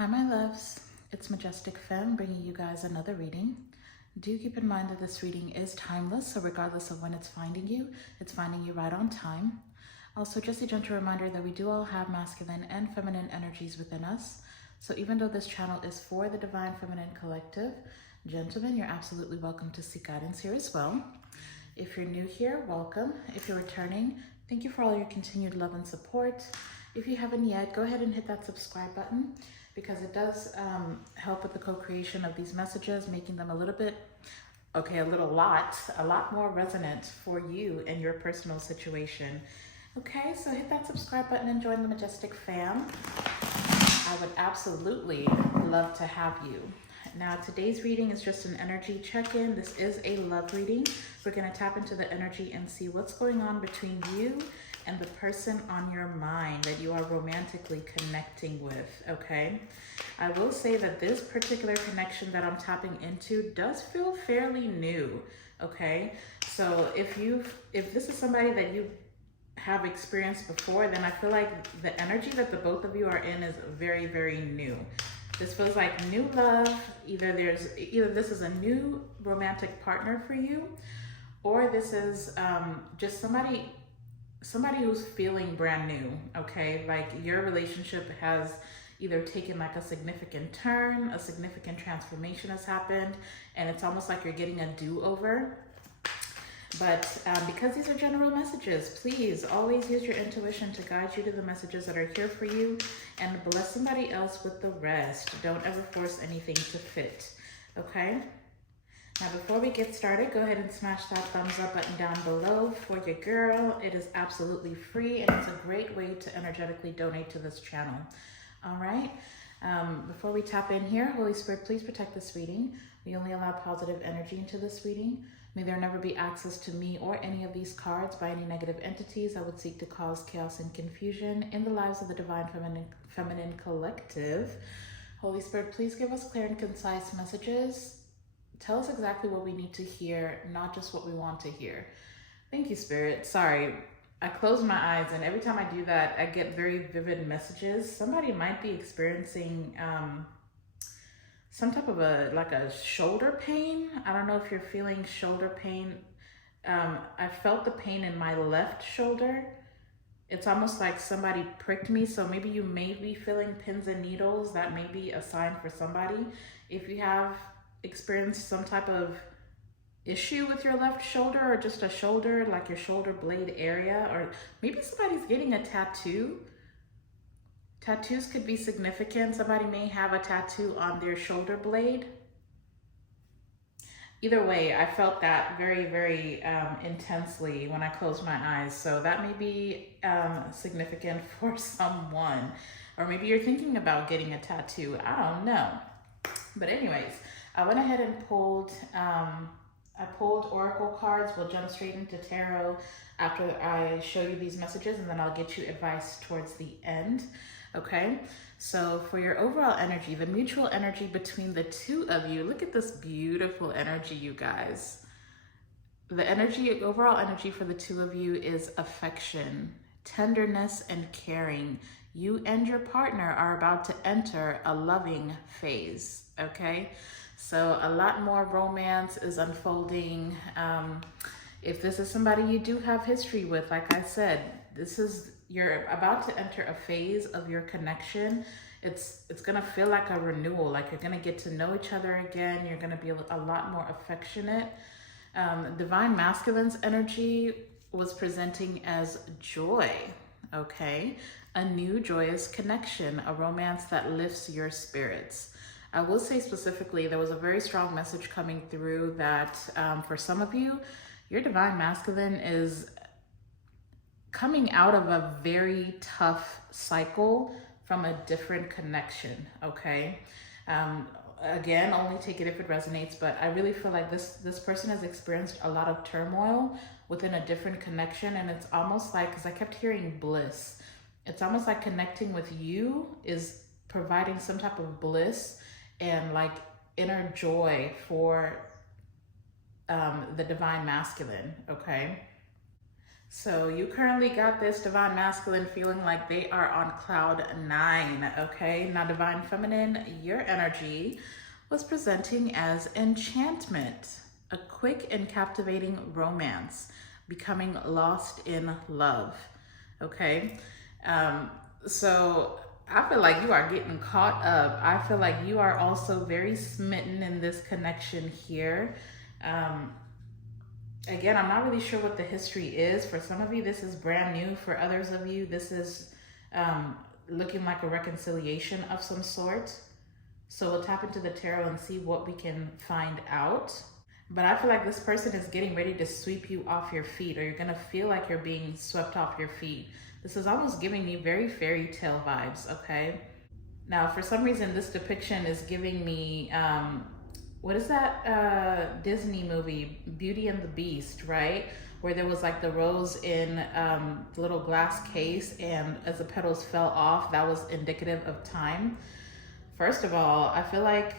Hi, my loves. It's Majestic Femme bringing you guys another reading. Do keep in mind that this reading is timeless, so regardless of when it's finding you right on time. Also, just a gentle reminder that we do all have masculine and feminine energies within us. So even though this channel is for the Divine Feminine Collective, gentlemen, you're absolutely welcome to seek guidance here as well. If you're new here, welcome. If you're returning, thank you for all your continued love and support. If you haven't yet, go ahead and hit that subscribe button because it does help with the co-creation of these messages, making them a lot more resonant for you and your personal situation. Okay, so hit that subscribe button and join the Majestic Fam. I would absolutely love to have you. Now, today's reading is just an energy check-in. This is a love reading. We're going to tap into the energy and see what's going on between you and the person on your mind that you are romantically connecting with, okay? I will say that this particular connection that I'm tapping into does feel fairly new, okay? So if this is somebody that you have experienced before, then I feel like the energy that the both of you are in is very, very new. This feels like new love. Either this is a new romantic partner for you, or this is just somebody who's feeling brand new, okay? Like your relationship has either taken like a significant turn, a significant transformation has happened, and it's almost like you're getting a do-over. But because these are general messages, please always use your intuition to guide you to the messages that are here for you and bless somebody else with the rest. Don't ever force anything to fit, okay? Now, before we get started, go ahead and smash that thumbs up button down below for your girl. It is absolutely free and it's a great way to energetically donate to this channel. All right. Before we tap in here, Holy Spirit, please protect this reading. We only allow positive energy into this reading. May there never be access to me or any of these cards by any negative entities that would seek to cause chaos and confusion in the lives of the Divine Feminine Collective. Holy Spirit, please give us clear and concise messages. Tell us exactly what we need to hear, not just what we want to hear. Thank you, Spirit. Sorry, I close my eyes and every time I do that, I get very vivid messages. Somebody might be experiencing some type of a shoulder pain. I don't know if you're feeling shoulder pain. I felt the pain in my left shoulder. It's almost like somebody pricked me. So maybe you may be feeling pins and needles. That may be a sign for somebody. If you have experienced some type of issue with your left shoulder or just a shoulder, like your shoulder blade area, or maybe somebody's getting a tattoo. Tattoos could be significant. Somebody may have a tattoo on their shoulder blade. Either way, I felt that very, very intensely when I closed my eyes. So that may be significant for someone. Or maybe you're thinking about getting a tattoo. I don't know. But anyways, I went ahead and pulled oracle cards. We'll jump straight into tarot after I show you these messages, and then I'll get you advice towards the end. Okay, so for your overall energy, the mutual energy between the two of you, look at this beautiful energy, you guys. The overall energy for the two of you is affection, tenderness, and caring. You and your partner are about to enter a loving phase, okay? So a lot more romance is unfolding. If this is somebody you do have history with, like I said, you're about to enter a phase of your connection. It's gonna feel like a renewal, like you're gonna get to know each other again. You're gonna be a lot more affectionate. Divine Masculine's energy was presenting as joy, okay? A new joyous connection, a romance that lifts your spirits. I will say specifically, there was a very strong message coming through that for some of you, your Divine Masculine is coming out of a very tough cycle from a different connection, okay? Again, only take it if it resonates, but I really feel like this person has experienced a lot of turmoil within a different connection, and it's almost like, because I kept hearing bliss, it's almost like connecting with you is providing some type of bliss and like inner joy for the Divine Masculine, okay? So you currently got this divine masculine feeling like they are on cloud nine, okay? Now divine feminine, your energy was presenting as enchantment, a quick and captivating romance, becoming lost in love, okay? So I feel like you are getting caught up. I feel like you are also very smitten in this connection here. Um, Again, I'm not really sure what the history is. For some of you, this is brand new. For others of you, this is um, looking like a reconciliation of some sort. So we'll tap into the tarot and see what we can find out. But I feel like this person is getting ready to sweep you off your feet, or you're going to feel like you're being swept off your feet. This is almost giving me very fairy tale vibes, okay? Now, for some reason, this depiction is giving me what is that Disney movie, Beauty and the Beast, right? Where there was like the rose in the little glass case, and as the petals fell off, that was indicative of time. First of all, I feel like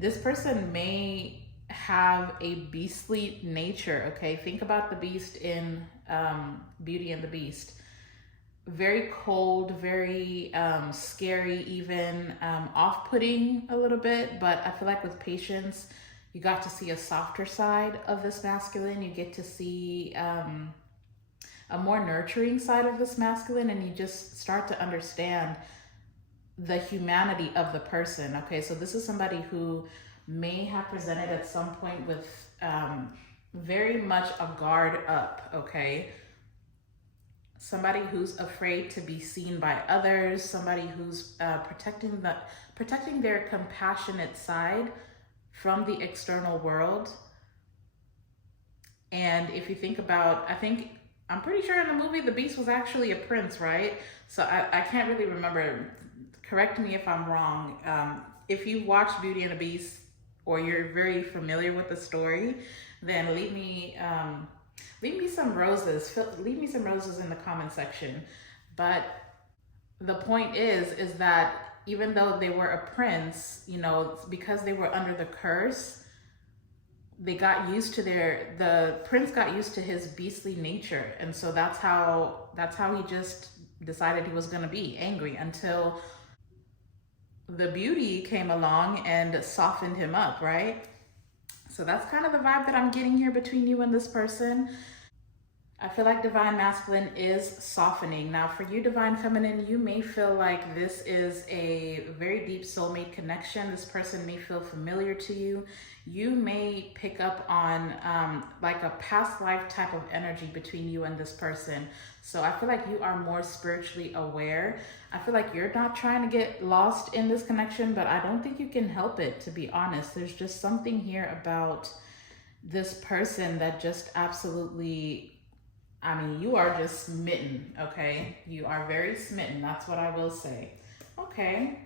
this person may have a beastly nature, okay? Think about the beast in Beauty and the Beast. Very cold, very scary, even off-putting a little bit, but I feel like with patience, you got to see a softer side of this masculine. You get to see a more nurturing side of this masculine, and you just start to understand the humanity of the person, okay? So this is somebody who may have presented at some point with very much a guard up, okay? Somebody who's afraid to be seen by others, somebody who's protecting their compassionate side from the external world. And if you think about, I'm pretty sure in the movie, the beast was actually a prince, right? So I can't really remember. Correct me if I'm wrong. If you watched Beauty and the Beast, or you're very familiar with the story, then leave me some roses. Leave me some roses in the comment section. But the point is that even though they were a prince, you know, because they were under the curse, they got used to the prince got used to his beastly nature. And so that's how he just decided he was going to be angry, until the beauty came along and softened him up, right? So that's kind of the vibe that I'm getting here between you and this person. I feel like divine masculine is softening. Now for you, divine feminine, you may feel like this is a very deep soulmate connection. This person may feel familiar to you. You may pick up on like a past life type of energy between you and this person. So I feel like you are more spiritually aware. I feel like you're not trying to get lost in this connection, but I don't think you can help it, to be honest. There's just something here about this person that just absolutely, I mean, you are just smitten, okay? You are very smitten. That's what I will say. Okay.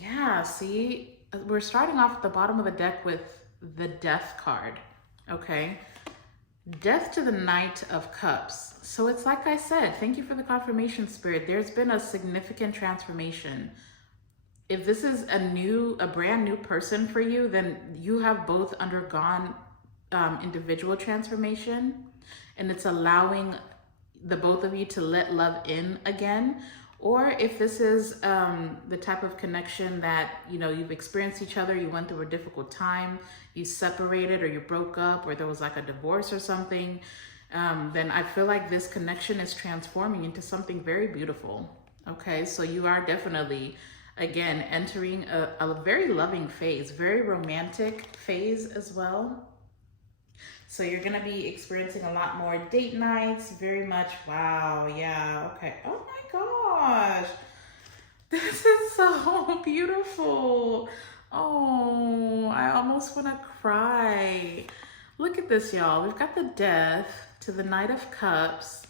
Yeah, see, we're starting off at the bottom of the deck with the Death card, okay? Death to the Knight of Cups. So it's like I said, thank you for the confirmation, Spirit. There's been a significant transformation. If this is a brand new person for you, then you have both undergone individual transformation, and it's allowing the both of you to let love in again. Or if this is the type of connection that, you know, you've experienced each other, you went through a difficult time, you separated, or you broke up, or there was like a divorce or something, then I feel like this connection is transforming into something very beautiful. Okay, so you are definitely, again, entering a very loving phase, very romantic phase as well. So you're gonna be experiencing a lot more date nights, very much, wow, yeah, okay. Oh my gosh, this is so beautiful. Oh, I almost wanna cry. Look at this, y'all. We've got the Death to the Knight of Cups.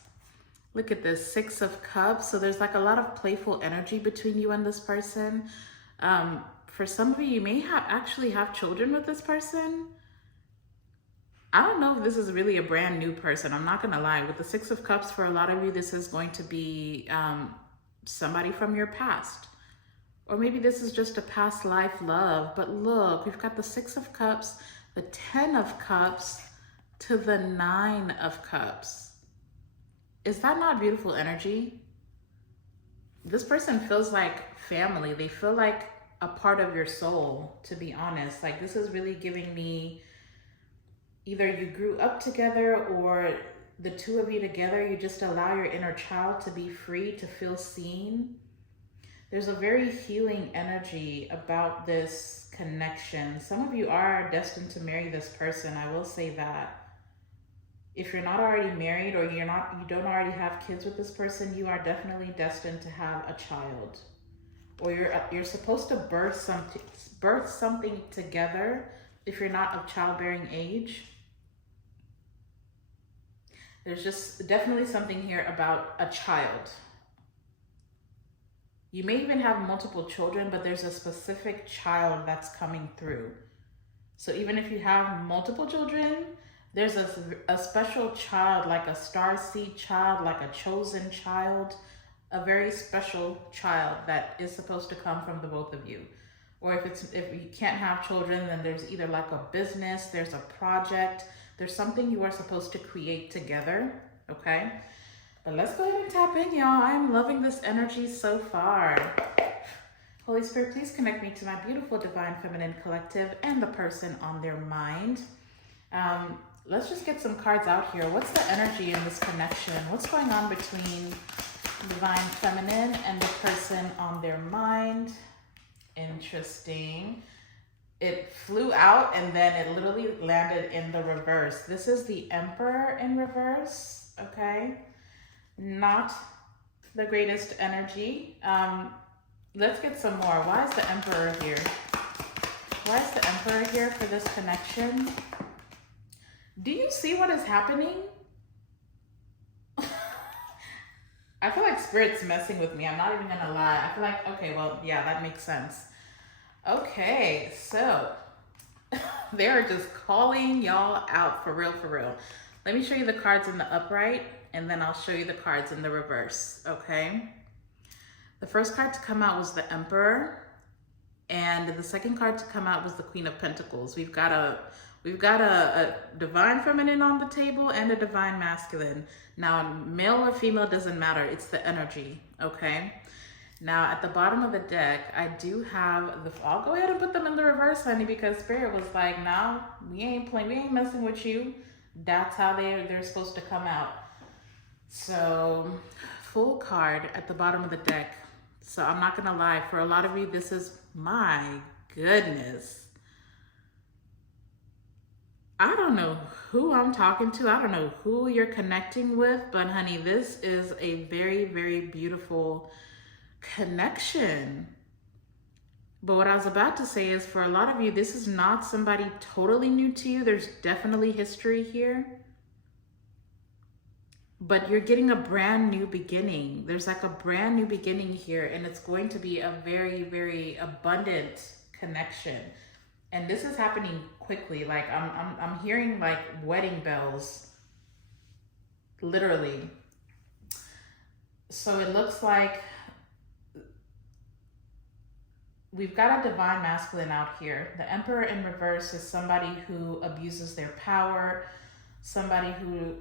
Look at this, Six of Cups. So there's like a lot of playful energy between you and this person. For some of you may actually have children with this person. I don't know if this is really a brand new person. I'm not gonna lie. With the Six of Cups, for a lot of you, this is going to be somebody from your past. Or maybe this is just a past life love. But look, we've got the Six of Cups, the Ten of Cups to the 9 of Cups. Is that not beautiful energy? This person feels like family. They feel like a part of your soul, to be honest. Like, this is really giving me either you grew up together, or the two of you together, you just allow your inner child to be free, to feel seen. There's a very healing energy about this connection. Some of you are destined to marry this person. I will say that. If you're not already married, or you don't already have kids with this person, you are definitely destined to have a child. Or you're supposed to birth something together if you're not of childbearing age. There's just definitely something here about a child. You may even have multiple children, but there's a specific child that's coming through. So even if you have multiple children, there's a special child, like a starseed child, like a chosen child, a very special child that is supposed to come from the both of you. Or if you can't have children, then there's either like a business, there's a project, there's something you are supposed to create together, okay? But let's go ahead and tap in, y'all. I'm loving this energy so far. Holy Spirit, please connect me to my beautiful Divine Feminine Collective and the person on their mind. Let's just get some cards out here. What's the energy in this connection? What's going on between Divine Feminine and the person on their mind? Interesting. It flew out and then it literally landed in the reverse. This is the Emperor in reverse, okay? Not the greatest energy. Let's get some more. Why is the Emperor here? Why is the Emperor here for this connection? Do you see what is happening? I feel like Spirit's messing with me. I'm not even gonna lie. I feel like, okay, well, yeah, that makes sense. Okay, so they're just calling y'all out for real, for real. Let me show you the cards in the upright, and then I'll show you the cards in the reverse, okay? The first card to come out was the Emperor, and the second card to come out was the Queen of Pentacles. We've got a Divine Feminine on the table and a Divine Masculine. Now, male or female doesn't matter. It's the energy, okay? Now, at the bottom of the deck, I do have I'll go ahead and put them in the reverse, honey, because Spirit was like, no, we ain't messing with you. That's how they're supposed to come out. So, full card at the bottom of the deck. So, I'm not gonna lie, for a lot of you, this is, my goodness. I don't know who I'm talking to. I don't know who you're connecting with, but honey, this is a very, very beautiful connection. But what I was about to say is, for a lot of you, this is not somebody totally new to you. There's definitely history here. But you're getting a brand new beginning. There's like a brand new beginning here, and it's going to be a very, very abundant connection. And this is happening quickly. Like I'm hearing like wedding bells, literally. So it looks like we've got a Divine Masculine out here. The Emperor in reverse is somebody who abuses their power, somebody who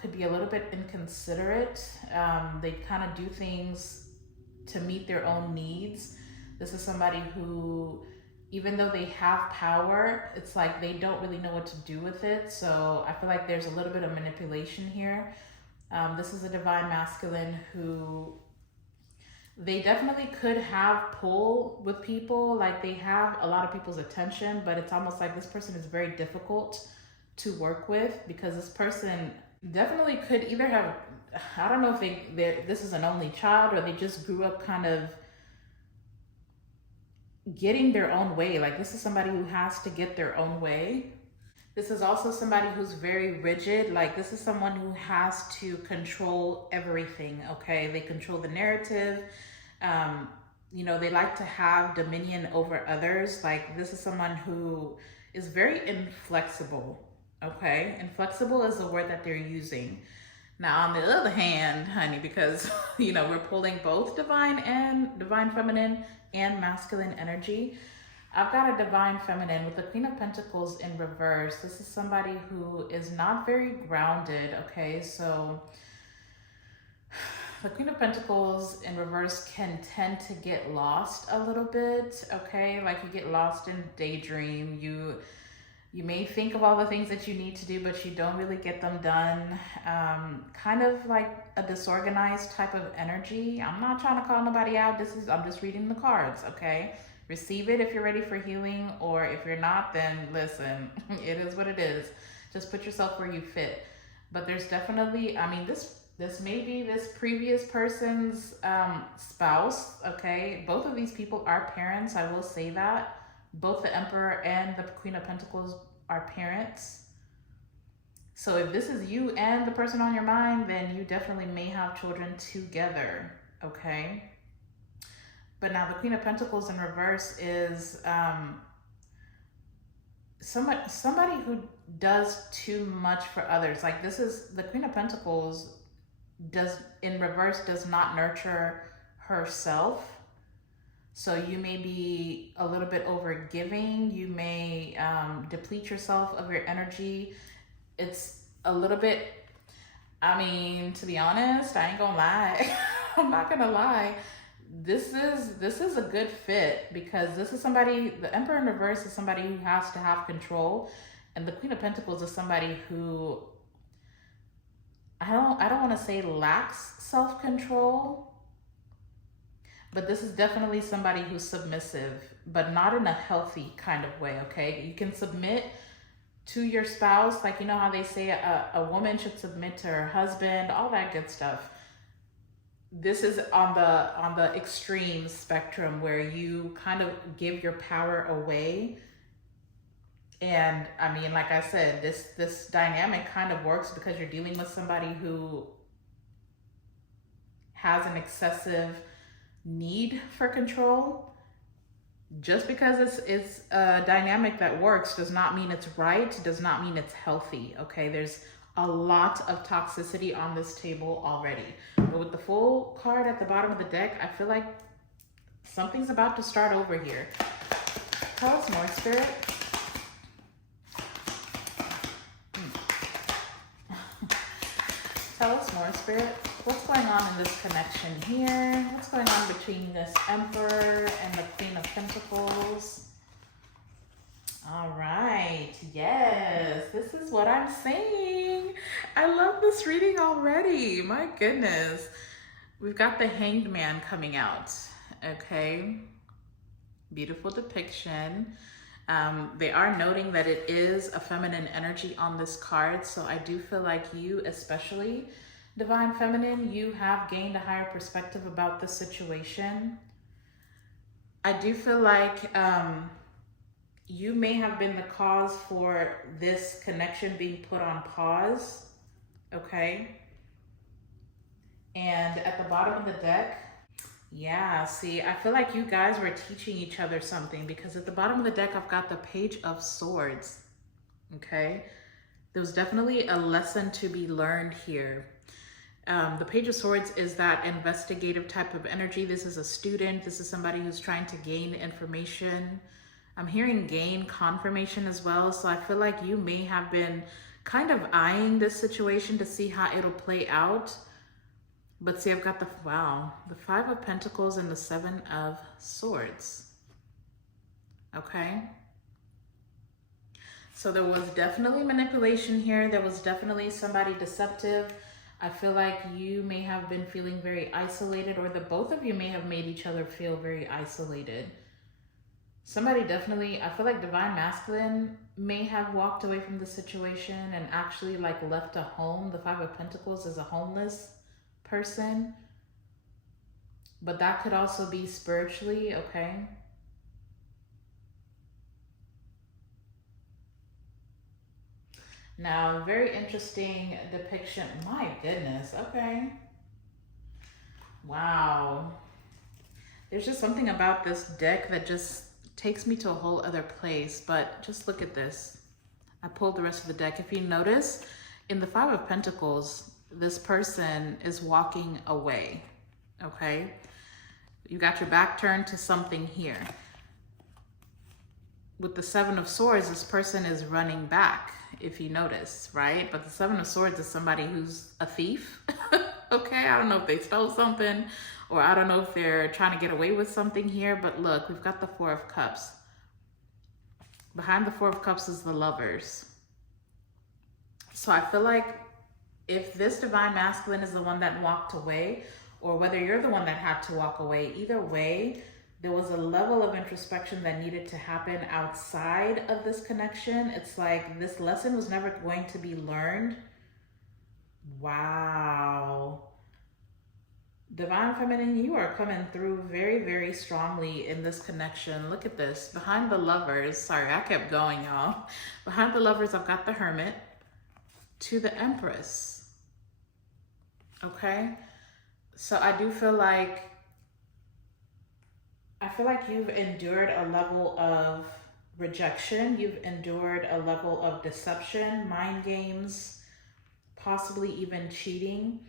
could be a little bit inconsiderate. They kind of do things to meet their own needs. This is somebody who, even though they have power, it's like they don't really know what to do with it. So I feel like there's a little bit of manipulation here. This is a Divine Masculine who, they definitely could have pull with people. Like, they have a lot of people's attention, but it's almost like this person is very difficult to work with, because this person definitely could either have, I don't know if this is an only child, or they just grew up kind of getting their own way. Like, this is somebody who has to get their own way. This is also somebody who's very rigid. Like, this is someone who has to control everything, okay? They control the narrative. You know, they like to have dominion over others. Like, this is someone who is very inflexible, okay? Inflexible is the word that they're using. Now, on the other hand, honey, because, you know, we're pulling both divine Feminine and masculine energy, I've got a divine feminine with the Queen of Pentacles in reverse. This is somebody who is not very grounded, okay? So the Queen of Pentacles in reverse can tend to get lost a little bit, okay? Like you get lost in daydream. You may think of all the things that you need to do, but you don't really get them done. Kind of like a disorganized type of energy. I'm not trying to call nobody out. I'm just reading the cards, okay? Receive it if you're ready for healing, or if you're not, then listen, it is what it is. Just put yourself where you fit. But there's definitely, I mean, this may be this previous person's spouse, okay? Both of these people are parents, I will say that. Both the Emperor and the Queen of Pentacles are parents. So if this is you and the person on your mind, then you definitely may have children together, okay? But now the Queen of Pentacles in reverse is somebody who does too much for others. Like this is, the Queen of Pentacles in reverse does not nurture herself. So you may be a little bit over giving. You may deplete yourself of your energy. It's a little bit, I mean, to be honest, I ain't gonna lie. I'm not gonna lie. This is a good fit, because this is somebody, the Emperor in reverse is somebody who has to have control, and the Queen of Pentacles is somebody who I don't want to say lacks self-control, but this is definitely somebody who's submissive, but not in a healthy kind of way, okay? You can submit to your spouse, like you know how they say a woman should submit to her husband, all that good stuff. This is on the extreme spectrum where you kind of give your power away. And I mean, like I said, this dynamic kind of works because you're dealing with somebody who has an excessive need for control. Just because it's a dynamic that works does not mean it's right, does not mean it's healthy, okay? There's a lot of toxicity on this table already. But with the Fool card at the bottom of the deck, I feel like something's about to start over here. Tell us more, Spirit. Tell us more, Spirit. What's going on in this connection here? What's going on between this Emperor and the Queen of Pentacles? All right, yes, this is what I'm saying. I love this reading already. My goodness. We've got the Hanged Man coming out, okay? Beautiful depiction. They are noting that it is a feminine energy on this card, so I do feel like you, especially Divine Feminine, you have gained a higher perspective about the situation. I do feel like you may have been the cause for this connection being put on pause, okay? And at the bottom of the deck, yeah, see, I feel like you guys were teaching each other something, because at the bottom of the deck, I've got the Page of Swords, okay? There was definitely a lesson to be learned here. The Page of Swords is that investigative type of energy. This is a student. This is somebody who's trying to gain information. I'm hearing gain confirmation as well. So I feel like you may have been kind of eyeing this situation to see how it'll play out. But see, I've got the 5 of Pentacles and the 7 of Swords. Okay. So there was definitely manipulation here. There was definitely somebody deceptive. I feel like you may have been feeling very isolated, or the both of you may have made each other feel very isolated. Somebody definitely, I feel like Divine Masculine may have walked away from the situation and actually like left a home. The 5 of Pentacles is a homeless person, but that could also be spiritually, okay? Now, very interesting depiction. My goodness, okay. Wow. There's just something about this deck that just takes me to a whole other place, but just look at this. I pulled the rest of the deck. If you notice, in the 5 of Pentacles, this person is walking away, okay? You got your back turned to something here. with the Seven of Swords, this person is running back, if you notice, right? But the Seven of Swords is somebody who's a thief. Okay, I don't know if they stole something, or I don't know if they're trying to get away with something here, but look, we've got the Four of Cups. Behind the Four of Cups is the Lovers. So I feel like if this divine masculine is the one that walked away, or whether you're the one that had to walk away, either way, there was a level of introspection that needed to happen outside of this connection. It's like this lesson was never going to be learned. Wow. Divine Feminine, you are coming through very, very strongly in this connection. Look at this. Behind the Lovers, sorry, I kept going, y'all. Behind the Lovers, I've got the Hermit to the Empress. Okay? So I do feel like you've endured a level of rejection. You've endured a level of deception, mind games, possibly even cheating.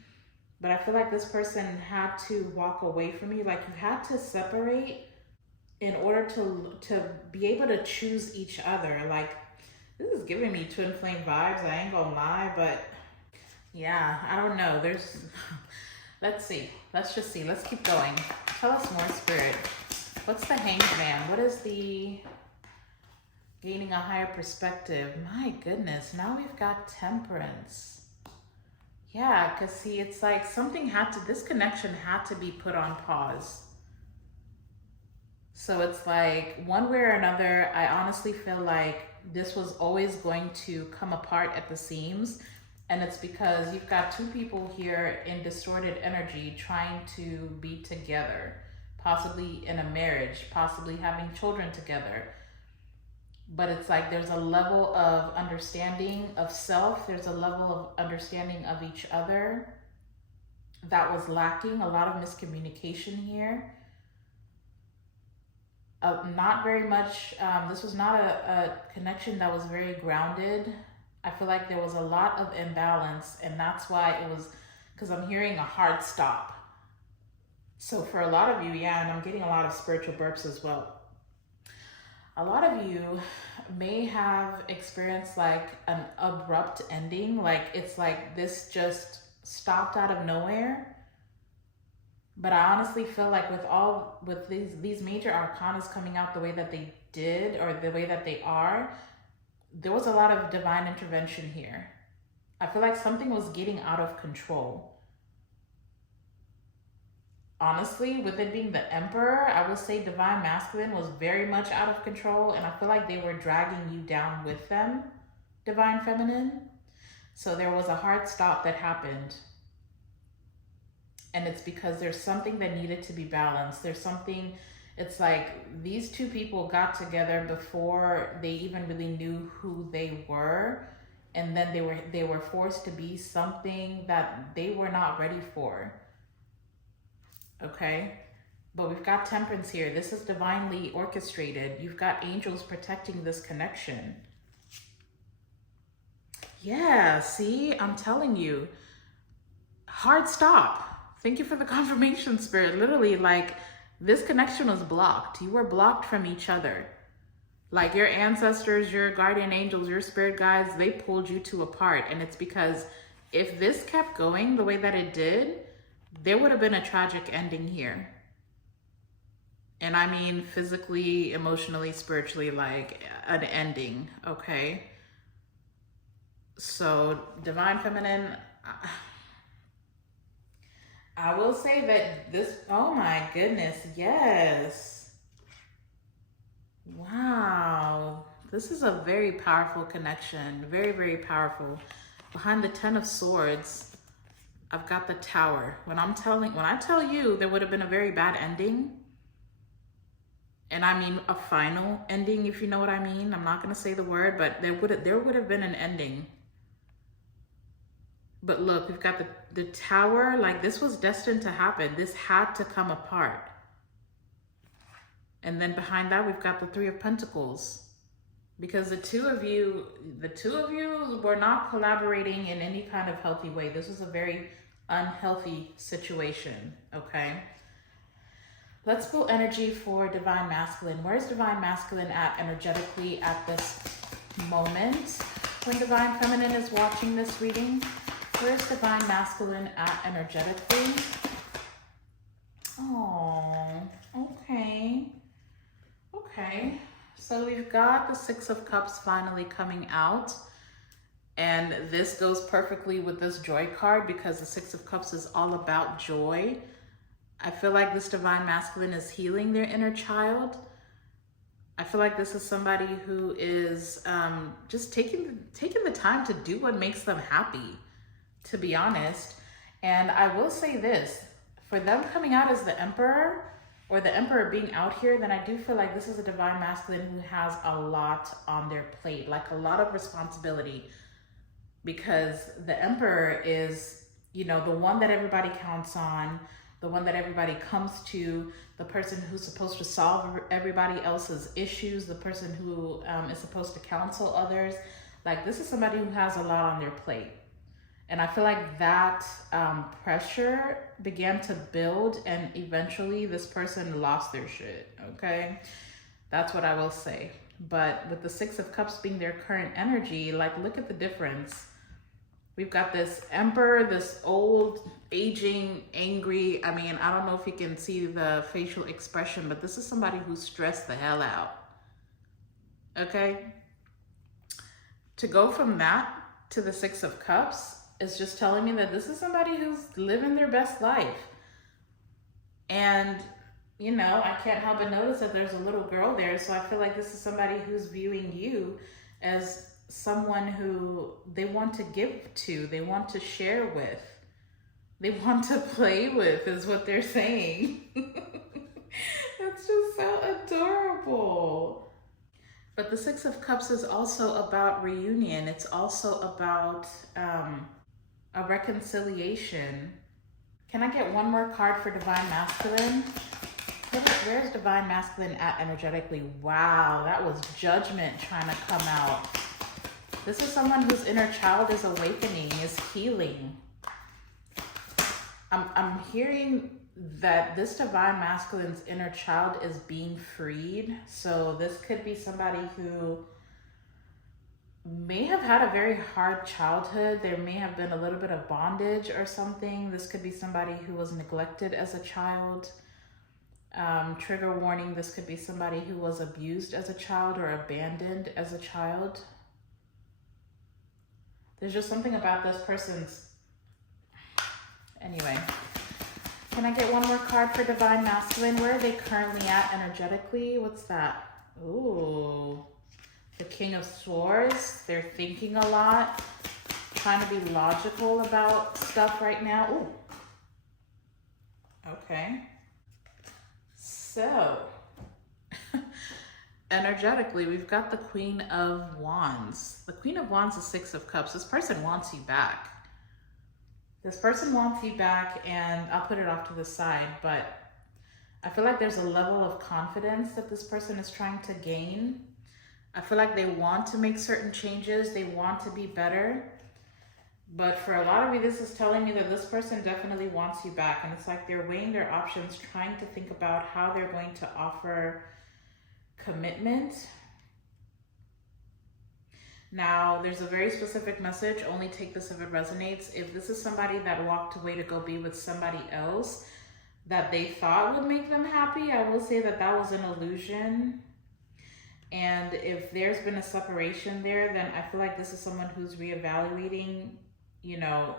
But I feel like this person had to walk away from you. Like you had to separate in order to be able to choose each other. Like this is giving me twin flame vibes. I ain't gonna lie, but yeah, I don't know. Let's see. Let's just see. Let's keep going. Tell us more, Spirit. What's the Hanged Man? What is the gaining a higher perspective? My goodness, now we've got Temperance. Yeah, because see, it's like this connection had to be put on pause. So it's like one way or another, I honestly feel like this was always going to come apart at the seams. And it's because you've got two people here in distorted energy trying to be together. Possibly in a marriage, possibly having children together. But it's like there's a level of understanding of self, there's a level of understanding of each other that was lacking, a lot of miscommunication here. Not very much, this was not a connection that was very grounded. I feel like there was a lot of imbalance, and that's why it was, because I'm hearing a hard stop. So for a lot of you, yeah, and I'm getting a lot of spiritual burps as well. A lot of you may have experienced like an abrupt ending. Like it's like this just stopped out of nowhere. But I honestly feel like with these major arcanas coming out the way that they did, or the way that they are, there was a lot of divine intervention here. I feel like something was getting out of control. Honestly, with it being the Emperor, I would say divine masculine was very much out of control, and I feel like they were dragging you down with them, divine feminine. So there was a hard stop that happened. And it's because there's something that needed to be balanced. There's something, it's like these two people got together before they even really knew who they were. And then they were forced to be something that they were not ready for. Okay, but we've got Temperance here. This is divinely orchestrated. You've got angels protecting this connection. Yeah, see, I'm telling you, hard stop. Thank you for the confirmation, Spirit. Literally, like, this connection was blocked. You were blocked from each other. Like your ancestors, your guardian angels, your spirit guides, they pulled you two apart. And it's because if this kept going the way that it did, there would have been a tragic ending here. And I mean physically, emotionally, spiritually, like an ending, okay? So divine feminine, I will say that this, oh my goodness, yes. Wow, this is a very powerful connection, very, very powerful. Behind the Ten of Swords, I've got the Tower. When I tell you there would have been a very bad ending, and I mean a final ending, if you know what I mean. I'm not gonna say the word, but there would have been an ending. But look, we've got the Tower. Like this was destined to happen. This had to come apart. And then behind that, we've got the Three of Pentacles. Because the two of you were not collaborating in any kind of healthy way. This was a very unhealthy situation, okay? Let's pull energy for Divine Masculine. Where's Divine Masculine at energetically at this moment? When Divine Feminine is watching this reading, where's Divine Masculine at energetically? Oh, okay. Okay. So we've got the Six of Cups finally coming out. And this goes perfectly with this joy card because the Six of Cups is all about joy. I feel like this Divine Masculine is healing their inner child. I feel like this is somebody who is just taking the time to do what makes them happy, to be honest. And I will say this, for them coming out as the Emperor, or the Emperor being out here, then I do feel like this is a Divine Masculine who has a lot on their plate, like a lot of responsibility. Because the Emperor is, you know, the one that everybody counts on, the one that everybody comes to, the person who's supposed to solve everybody else's issues, the person who is supposed to counsel others. Like, this is somebody who has a lot on their plate. And I feel like that pressure began to build, and eventually this person lost their shit, okay? That's what I will say. But with the Six of Cups being their current energy, like, look at the difference. We've got this Emperor, this old, aging, angry. I mean, I don't know if you can see the facial expression, but this is somebody who's stressed the hell out. Okay? To go from that to the Six of Cups is just telling me that this is somebody who's living their best life. And, you know, I can't help but notice that there's a little girl there. So I feel like this is somebody who's viewing you as someone who they want to give to, they want to share with, they want to play with, is what they're saying. That's just so adorable. But the Six of Cups is also about reunion. It's also about a reconciliation. Can I get one more card for Divine Masculine? Where's Divine Masculine at energetically? Wow, that was Judgment trying to come out. This is someone whose inner child is awakening, is healing. I'm hearing that this Divine Masculine's inner child is being freed. So this could be somebody who may have had a very hard childhood. There may have been a little bit of bondage or something. This could be somebody who was neglected as a child. Trigger warning, this could be somebody who was abused as a child or abandoned as a child. There's just something about this person's... Anyway, can I get one more card for Divine Masculine? Where are they currently at energetically? What's that? Ooh, the King of Swords. They're thinking a lot, trying to be logical about stuff right now. Ooh. Okay. So, energetically, we've got the Queen of Wands. The Queen of Wands is Six of Cups. This person wants you back. This person wants you back, and I'll put it off to the side, but I feel like there's a level of confidence that this person is trying to gain. I feel like they want to make certain changes. They want to be better. But for a lot of you, this is telling me that this person definitely wants you back. And it's like they're weighing their options, trying to think about how they're going to offer commitment. Now, there's a very specific message. Only take this if it resonates. If this is somebody that walked away to go be with somebody else that they thought would make them happy, I will say that that was an illusion. And if there's been a separation there, then I feel like this is someone who's reevaluating, you know,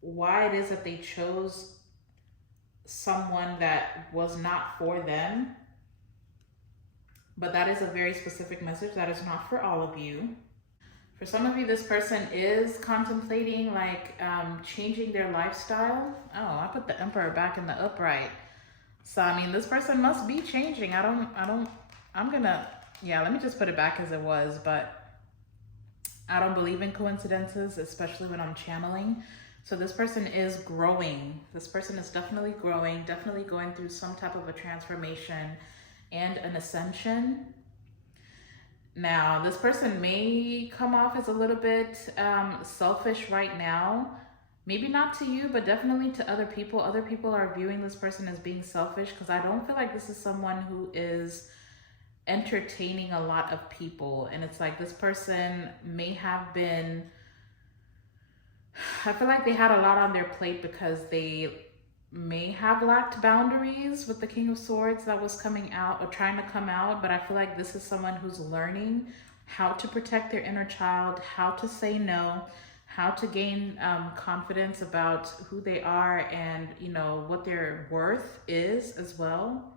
why it is that they chose someone that was not for them. But that is a very specific message. That is not for all of you. For some of you, this person is contemplating like changing their lifestyle. Oh, I put the Emperor back in the upright. So, I mean, this person must be changing. Yeah, let me just put it back as it was, but I don't believe in coincidences, especially when I'm channeling. So this person is growing. This person is definitely growing, definitely going through some type of a transformation and an ascension. Now, this person may come off as a little bit selfish right now, Maybe not to you, but definitely to other people. Other people are viewing this person as being selfish, because I don't feel like this is someone who is entertaining a lot of people. And it's like this person may have been, I feel like they had a lot on their plate because they may have lacked boundaries with the King of Swords that was coming out or trying to come out. But I feel like this is someone who's learning how to protect their inner child, how to say no, how to gain confidence about who they are and, you know, what their worth is as well.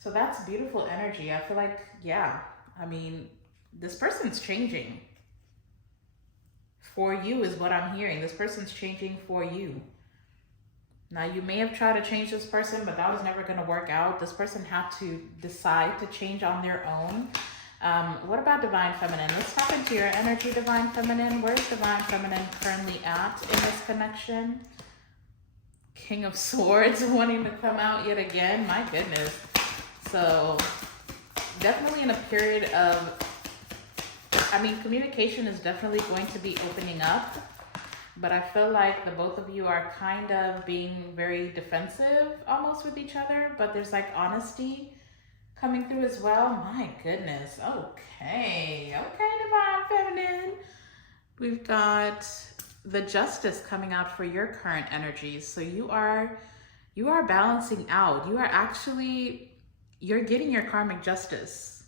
So that's beautiful energy. I feel like, yeah, I mean, this person's changing for you is what I'm hearing. This person's changing for you. Now, you may have tried to change this person, but that was never going to work out. This person had to decide to change on their own. What about Divine Feminine? Let's tap into your energy, Divine Feminine. Where's Divine Feminine currently at in this connection? King of Swords wanting to come out yet again. My goodness. So definitely in a period of, I mean, communication is definitely going to be opening up, but I feel like the both of you are kind of being very defensive almost with each other, but there's like honesty coming through as well. My goodness. Okay, Divine Feminine. We've got the Justice coming out for your current energies. So you are balancing out. You are actually, you're getting your karmic justice.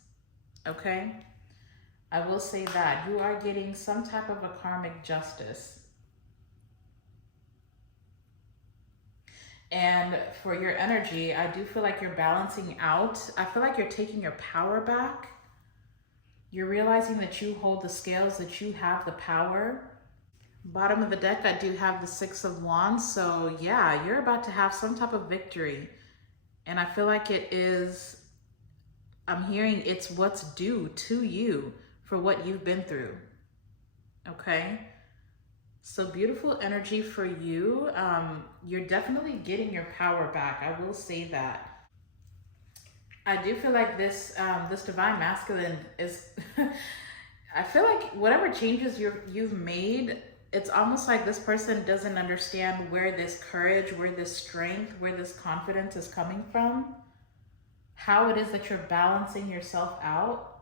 Okay, I will say that you are getting some type of a karmic justice. And for your energy, I do feel like you're balancing out. I feel like you're taking your power back. You're realizing that you hold the scales, that you have the power. Bottom of the deck, I do have the Six of Wands. So yeah, you're about to have some type of victory. And I feel like it is, I'm hearing it's what's due to you for what you've been through. Okay? So beautiful energy for you. You're definitely getting your power back. I will say that. I do feel like this this Divine Masculine is, I feel like whatever changes you've made, it's almost like this person doesn't understand where this courage, where this strength, where this confidence is coming from, how it is that you're balancing yourself out,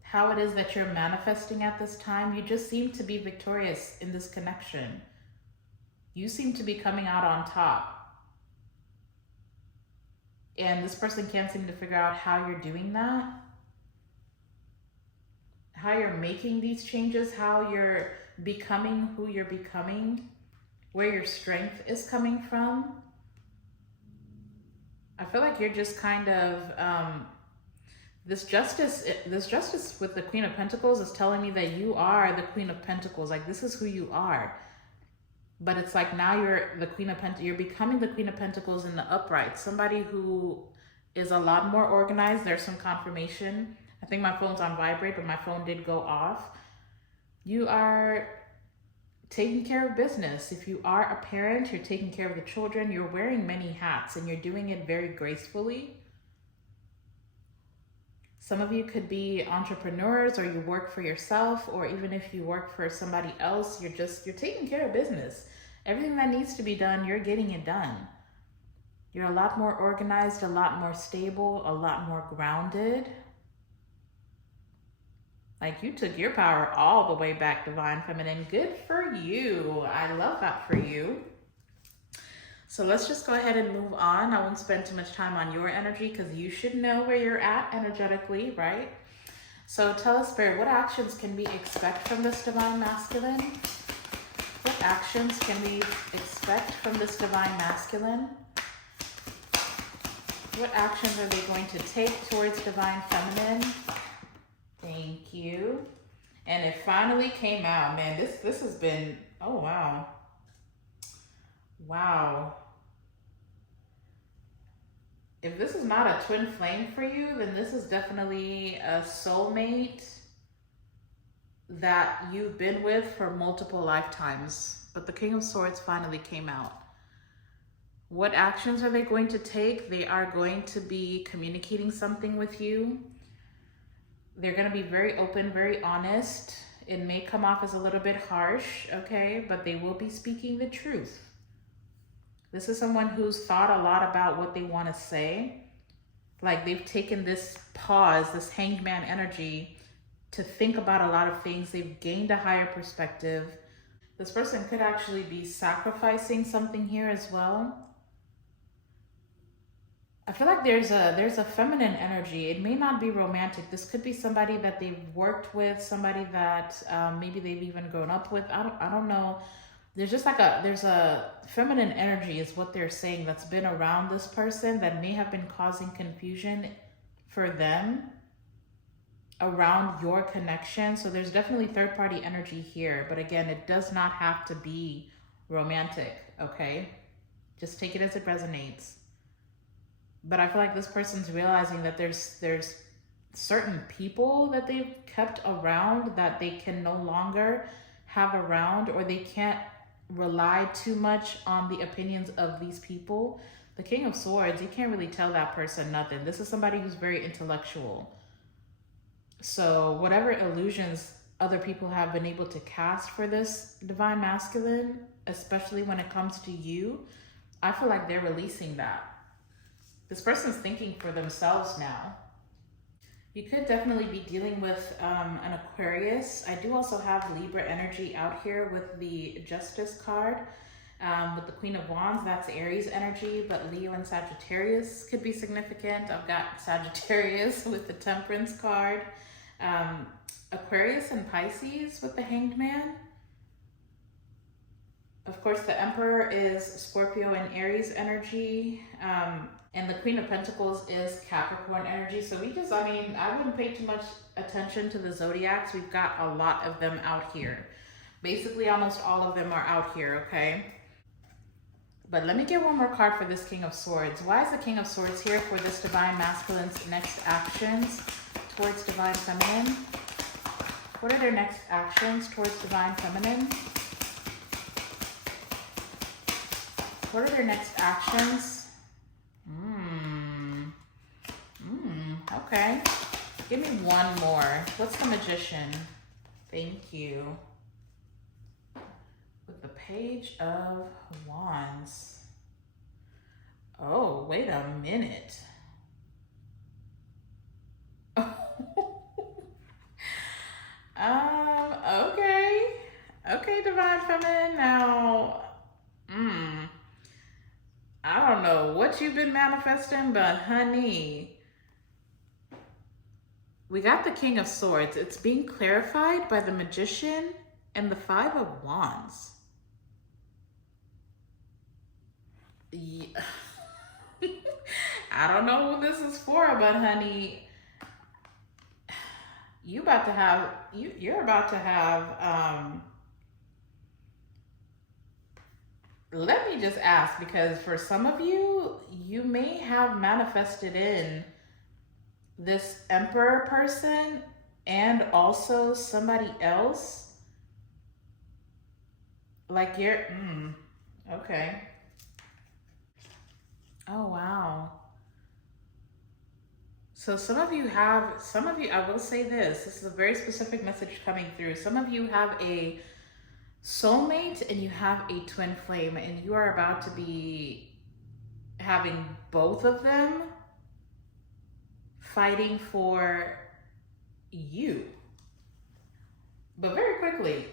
how it is that you're manifesting at this time. You just seem to be victorious in this connection. You seem to be coming out on top. And this person can't seem to figure out how you're doing that, how you're making these changes, how you're becoming who you're becoming, where your strength is coming from. I feel like you're just kind of, this justice with the Queen of Pentacles is telling me that you are the Queen of Pentacles. Like, this is who you are. But it's like now you're the Queen of Pentacles. You're becoming the Queen of Pentacles in the upright. Somebody who is a lot more organized. There's some confirmation. I think my phone's on vibrate, but my phone did go off. You are taking care of business. If you are a parent, you're taking care of the children. You're wearing many hats and you're doing it very gracefully. Some of you could be entrepreneurs, or you work for yourself, or even if you work for somebody else, you're taking care of business. Everything that needs to be done, you're getting it done. You're a lot more organized, a lot more stable, a lot more grounded. Like, you took your power all the way back, Divine Feminine. Good for you. I love that for you. So let's just go ahead and move on. I won't spend too much time on your energy because you should know where you're at energetically, right? So tell us, Spirit, what actions can we expect from this Divine Masculine? What actions can we expect from this Divine Masculine? What actions are they going to take towards Divine Feminine? Thank you. And it finally came out, man. This has been, oh wow. Wow. If this is not a twin flame for you, then this is definitely a soulmate that you've been with for multiple lifetimes. But the King of Swords finally came out. What actions are they going to take? They are going to be communicating something with you. They're going to be very open, very honest. It may come off as a little bit harsh, okay? But they will be speaking the truth. This is someone who's thought a lot about what they want to say. Like they've taken this pause, this hanged man energy to think about a lot of things. They've gained a higher perspective. This person could actually be sacrificing something here as well. I feel like there's a feminine energy. It may not be romantic. This could be somebody that they've worked with, somebody that maybe they've even grown up with. I don't know. There's just like there's a feminine energy is what they're saying that's been around this person that may have been causing confusion for them around your connection. So there's definitely third party energy here. But again, it does not have to be romantic, okay? Just take it as it resonates. But I feel like this person's realizing that there's certain people that they've kept around that they can no longer have around, or they can't rely too much on the opinions of these people. The King of Swords, you can't really tell that person nothing. This is somebody who's very intellectual. So whatever illusions other people have been able to cast for this divine masculine, especially when it comes to you, I feel like they're releasing that. This person's thinking for themselves now. You could definitely be dealing with an Aquarius. I do also have Libra energy out here with the Justice card. With the Queen of Wands, that's Aries energy, but Leo and Sagittarius could be significant. I've got Sagittarius with the Temperance card. Aquarius and Pisces with the Hanged Man. Of course, the Emperor is Scorpio and Aries energy. And the Queen of Pentacles is Capricorn energy. So I wouldn't pay too much attention to the zodiacs. We've got a lot of them out here. Basically, almost all of them are out here, okay? But let me get one more card for this King of Swords. Why is the King of Swords here for this Divine Masculine's next actions towards Divine Feminine? What are their next actions towards Divine Feminine? What are their next actions? Okay. Give me one more. What's the Magician? Thank you. With the Page of Wands. Oh, wait a minute. Okay. Okay, Divine Feminine. Now, I don't know what you've been manifesting, but honey, we got the King of Swords. It's being clarified by the Magician and the Five of Wands. Yeah. I don't know who this is for, but honey, you're about to have, let me just ask, because for some of you, you may have manifested in this Emperor person and also somebody else. Like you're, okay. Oh, wow. So some of you, I will say this is a very specific message coming through. Some of you have a soulmate and you have a twin flame, and you are about to be having both of them fighting for you. But very quickly,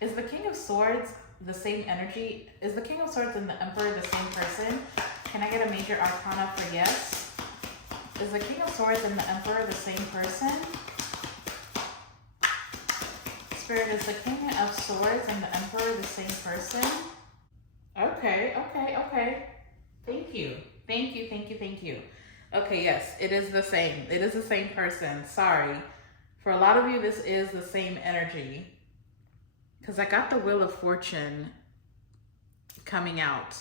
is the King of Swords the same energy? Is the King of Swords and the Emperor the same person? Can I get a major arcana for yes? Is the King of Swords and the Emperor the same person? Spirit, is the King of Swords and the Emperor the same person? Okay. Thank you. Okay, yes, it is the same. It is the same person. Sorry. For a lot of you, this is the same energy. Because I got the Wheel of Fortune coming out.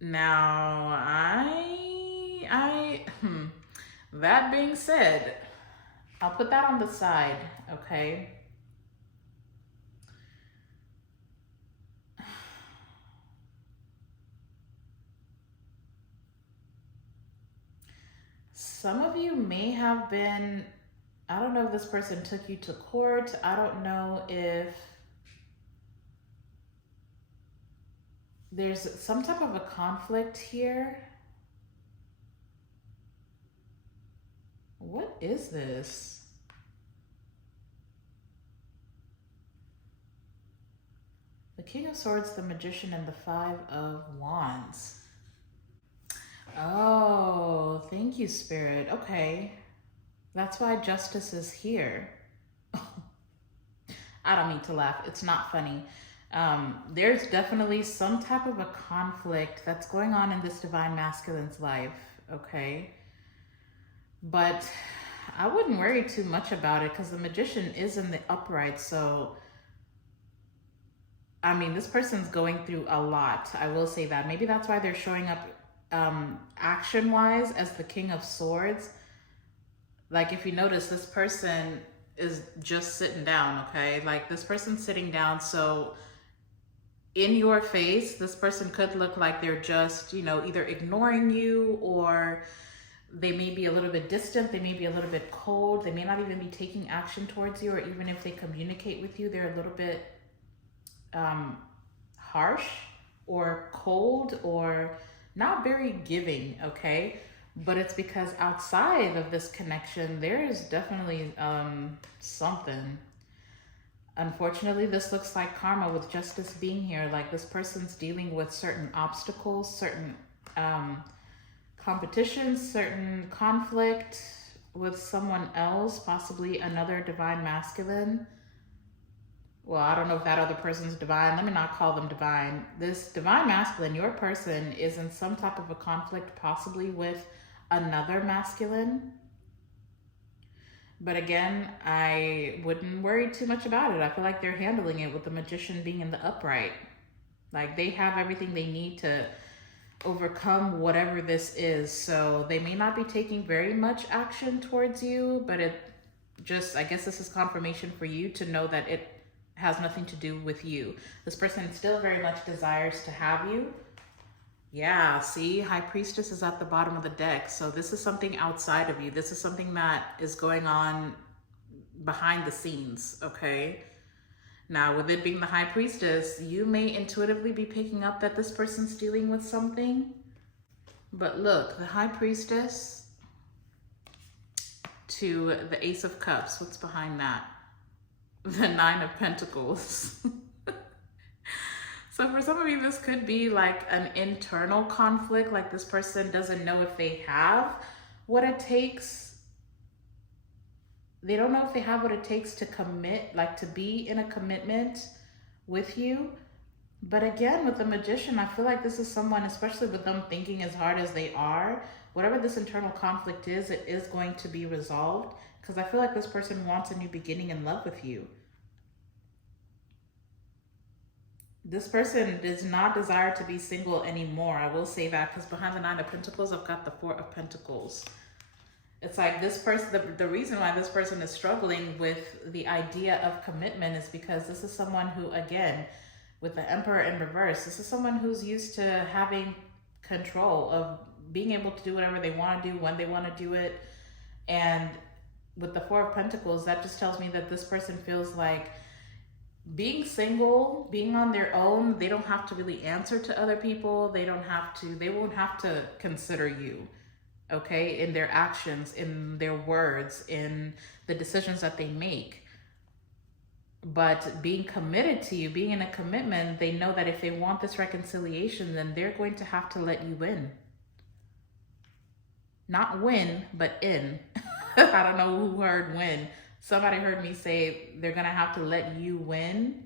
Now, that being said, I'll put that on the side, okay? Some of you may have been I don't know if this person took you to court. I don't know if there's some type of a conflict here. What is this? The King of Swords, the Magician, and the Five of Wands. Oh, thank you, Spirit. Okay. That's why justice is here. I don't mean to laugh. It's not funny. There's definitely some type of a conflict that's going on in this divine masculine's life, okay? But I wouldn't worry too much about it because the Magician is in the upright, so I mean, this person's going through a lot. I will say that. Maybe that's why they're showing up action-wise as the King of Swords. Like, if you notice, this person is just sitting down, okay? Like, this person's sitting down, so in your face, this person could look like they're just, you know, either ignoring you, or they may be a little bit distant, they may be a little bit cold, they may not even be taking action towards you, or even if they communicate with you, they're a little bit harsh or cold or not very giving, okay? But it's because outside of this connection, there is definitely something. Unfortunately, this looks like karma with justice being here. Like, this person's dealing with certain obstacles, certain competitions, certain conflict with someone else, possibly another divine masculine. Well, I don't know if that other person's divine. Let me not call them divine. This divine masculine, your person, is in some type of a conflict, possibly with another masculine. But again, I wouldn't worry too much about it. I feel like they're handling it with the Magician being in the upright. Like, they have everything they need to overcome whatever this is. So they may not be taking very much action towards you, but it just, I guess this is confirmation for you to know that it has nothing to do with you. This person still very much desires to have you. Yeah, see, High Priestess is at the bottom of the deck. So this is something outside of you. This is something that is going on behind the scenes, okay? Now, with it being the High Priestess, you may intuitively be picking up that this person's dealing with something. But look, the High Priestess to the Ace of Cups. What's behind that? The Nine of Pentacles. So for some of you, this could be like an internal conflict, like this person doesn't know if they have what it takes. They don't know if they have what it takes to commit, like to be in a commitment with you. But again, with the Magician, I feel like this is someone, especially with them thinking as hard as they are, whatever this internal conflict is, it is going to be resolved, because I feel like this person wants a new beginning in love with you. This person does not desire to be single anymore. I will say that, because behind the Nine of Pentacles, I've got the Four of Pentacles. It's like this person, the reason why this person is struggling with the idea of commitment is because this is someone who, again, with the Emperor in reverse, this is someone who's used to having control, of being able to do whatever they want to do, when they want to do it. And with the Four of Pentacles, that just tells me that this person feels like being single, being on their own, they don't have to really answer to other people. They won't have to consider you, okay, in their actions, in their words, in the decisions that they make. But being committed to you, being in a commitment, they know that if they want this reconciliation, then they're going to have to let you in. Not win, but in. I don't know who heard win. Somebody heard me say they're going to have to let you win.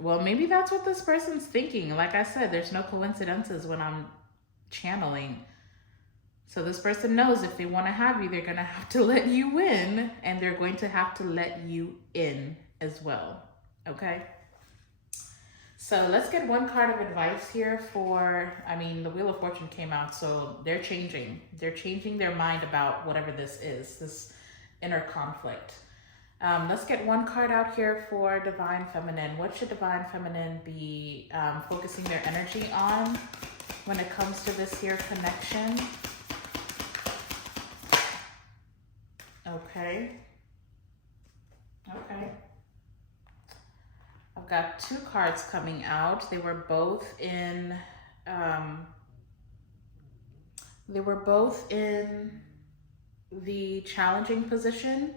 Well, maybe that's what this person's thinking. Like I said, there's no coincidences when I'm channeling. So this person knows if they want to have you, they're going to have to let you win, and they're going to have to let you in as well. Okay? So let's get one card of advice here for, I mean, the Wheel of Fortune came out, so they're changing. They're changing their mind about whatever this is, this inner conflict. Let's get one card out here for Divine Feminine. What should Divine Feminine be focusing their energy on when it comes to this here connection? Okay. Okay. I've got two cards coming out. They were both in the challenging position,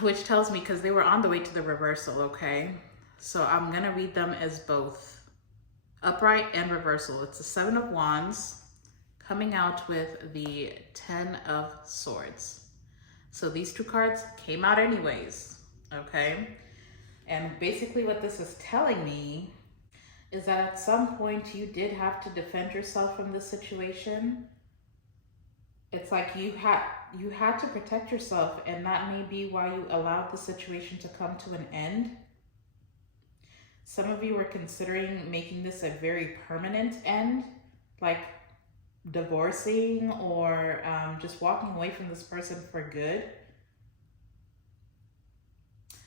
which tells me because they were on the way to the reversal, okay? So I'm going to read them as both upright and reversal. It's the Seven of Wands coming out with the Ten of Swords. So these two cards came out anyways, okay? And basically what this is telling me is that at some point you did have to defend yourself from this situation. It's like you had to protect yourself, and that may be why you allowed the situation to come to an end. Some of you were considering making this a very permanent end, like divorcing or just walking away from this person for good.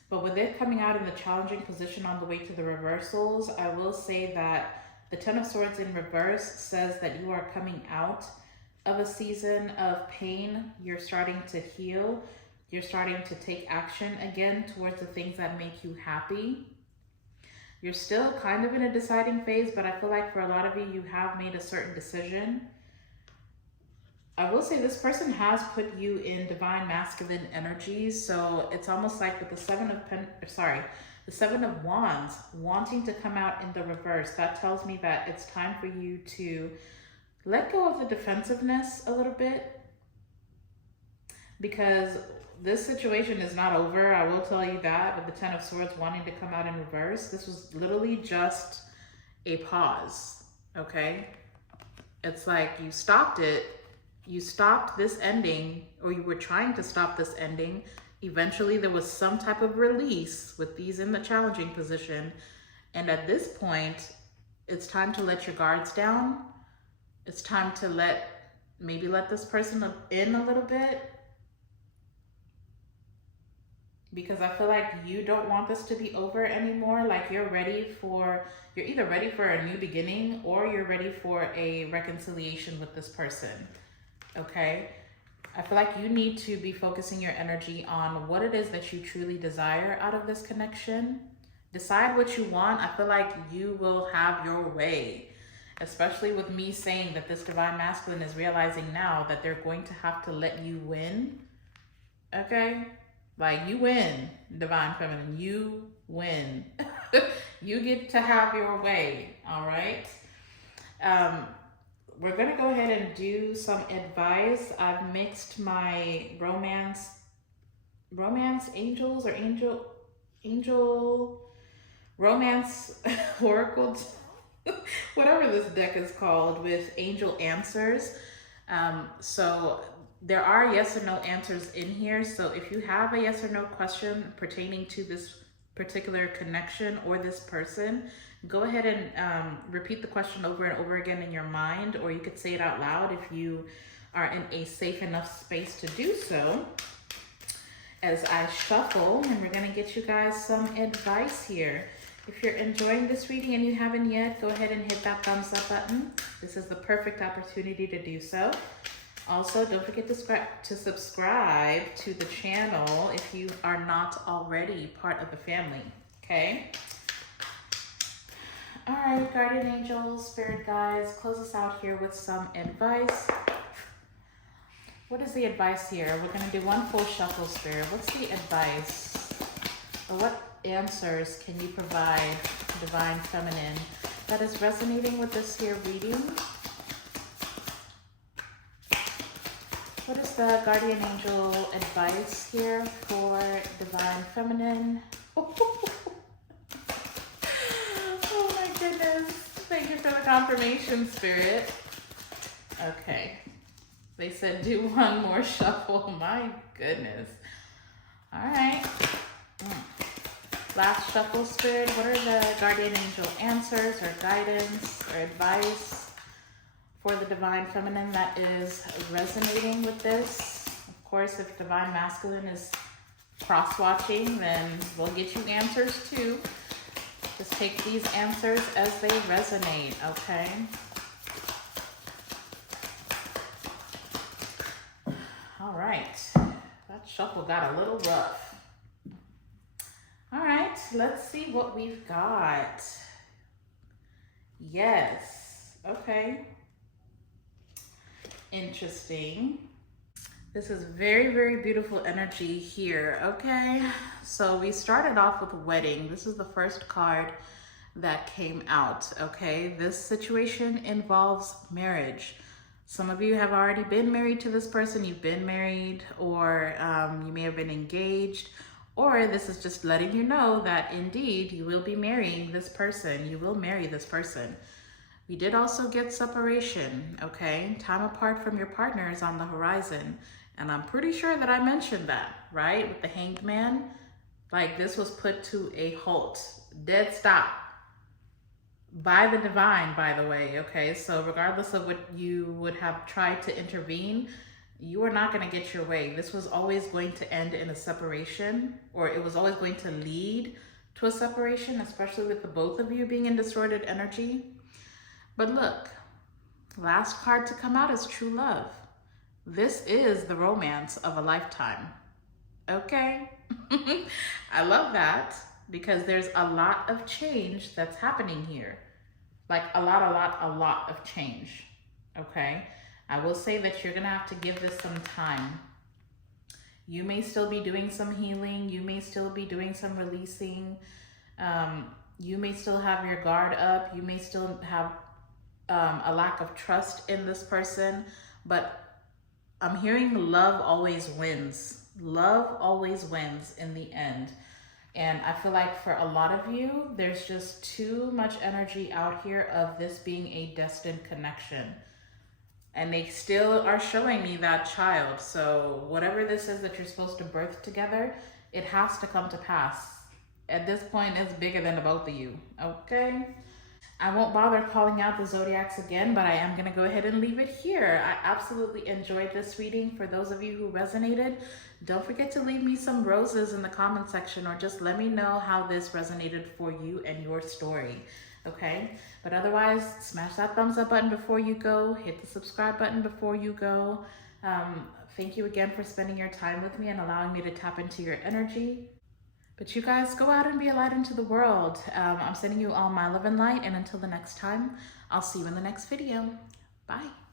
But with it coming out in the challenging position on the way to the reversals, I will say that the Ten of Swords in reverse says that you are coming out of a season of pain. You're starting to heal. You're starting to take action again towards the things that make you happy. You're still kind of in a deciding phase, but I feel like for a lot of you, you have made a certain decision. I will say this person has put you in divine masculine energies. So it's almost like with the Seven of Wands wanting to come out in the reverse. That tells me that it's time for you to let go of the defensiveness a little bit, because this situation is not over. I will tell you that with the Ten of Swords wanting to come out in reverse. This was literally just a pause, okay? It's like you stopped it. You stopped this ending, or you were trying to stop this ending. Eventually there was some type of release with these in the challenging position. And at this point, it's time to let your guards down. It's time to maybe let this person in a little bit. Because I feel like you don't want this to be over anymore. Like you're either ready for a new beginning, or you're ready for a reconciliation with this person. Okay, I feel like you need to be focusing your energy on what it is that you truly desire out of this connection. Decide what you want. I feel like you will have your way, especially with me saying that this divine masculine is realizing now that they're going to have to let you win. Okay, like you win, divine feminine, you win. You get to have your way. All right. We're going to go ahead and do some advice. I've mixed my romance angels, or angel romance oracles, whatever this deck is called, with angel answers. So there are yes or no answers in here. So if you have a yes or no question pertaining to this particular connection or this person, go ahead and repeat the question over and over again in your mind, or you could say it out loud if you are in a safe enough space to do so. As I shuffle, and we're going to get you guys some advice here. If you're enjoying this reading and you haven't yet, go ahead and hit that thumbs up button. This is the perfect opportunity to do so. Also, don't forget to subscribe to the channel if you are not already part of the family, okay? All right, guardian angels, spirit guides, close us out here with some advice. What is the advice here? We're going to do one full shuffle, spirit. What's the advice? Or what answers can you provide, divine feminine, that is resonating with this here reading? What is the guardian angel advice here for divine feminine? Goodness, thank you for the confirmation, spirit. Okay, they said do one more shuffle. My goodness. All right, last shuffle, spirit. What are the guardian angel answers or guidance or advice for the divine feminine that is resonating with this? Of course, if divine masculine is cross-watching, then we'll get you answers too. Just take these answers as they resonate, okay? right. That shuffle got a little rough. All right, let's see what we've got. Yes, okay. Interesting. This is very, very beautiful energy here, okay? So we started off with wedding. This is the first card that came out, okay? This situation involves marriage. Some of you have already been married to this person. You've been married, or you may have been engaged, or this is just letting you know that indeed you will be marrying this person. You will marry this person. We did also get separation, okay? Time apart from your partner is on the horizon. And I'm pretty sure that I mentioned that, right? With the Hanged Man, like this was put to a halt, dead stop by the divine, by the way, okay? So regardless of what you would have tried to intervene, you are not gonna get your way. This was always going to end in a separation, or it was always going to lead to a separation, especially with the both of you being in distorted energy. But look, last card to come out is true love. This is the romance of a lifetime, okay? I love that because there's a lot of change that's happening here. Like a lot of change, okay? I will say that you're gonna have to give this some time. You may still be doing some healing. You may still be doing some releasing. You may still have your guard up. You may still have a lack of trust in this person, but I'm hearing love always wins. Love always wins in the end. And I feel like for a lot of you, there's just too much energy out here of this being a destined connection. And they still are showing me that child. So whatever this is that you're supposed to birth together, it has to come to pass. At this point, it's bigger than the both of you, okay? I won't bother calling out the zodiacs again, but I am going to go ahead and leave it here. I absolutely enjoyed this reading. For those of you who resonated, don't forget to leave me some roses in the comment section, or just let me know how this resonated for you and your story, okay? But otherwise, smash that thumbs up button before you go. Hit the subscribe button before you go. Thank you again for spending your time with me and allowing me to tap into your energy. But you guys, go out and be a light into the world. I'm sending you all my love and light. And until the next time, I'll see you in the next video. Bye.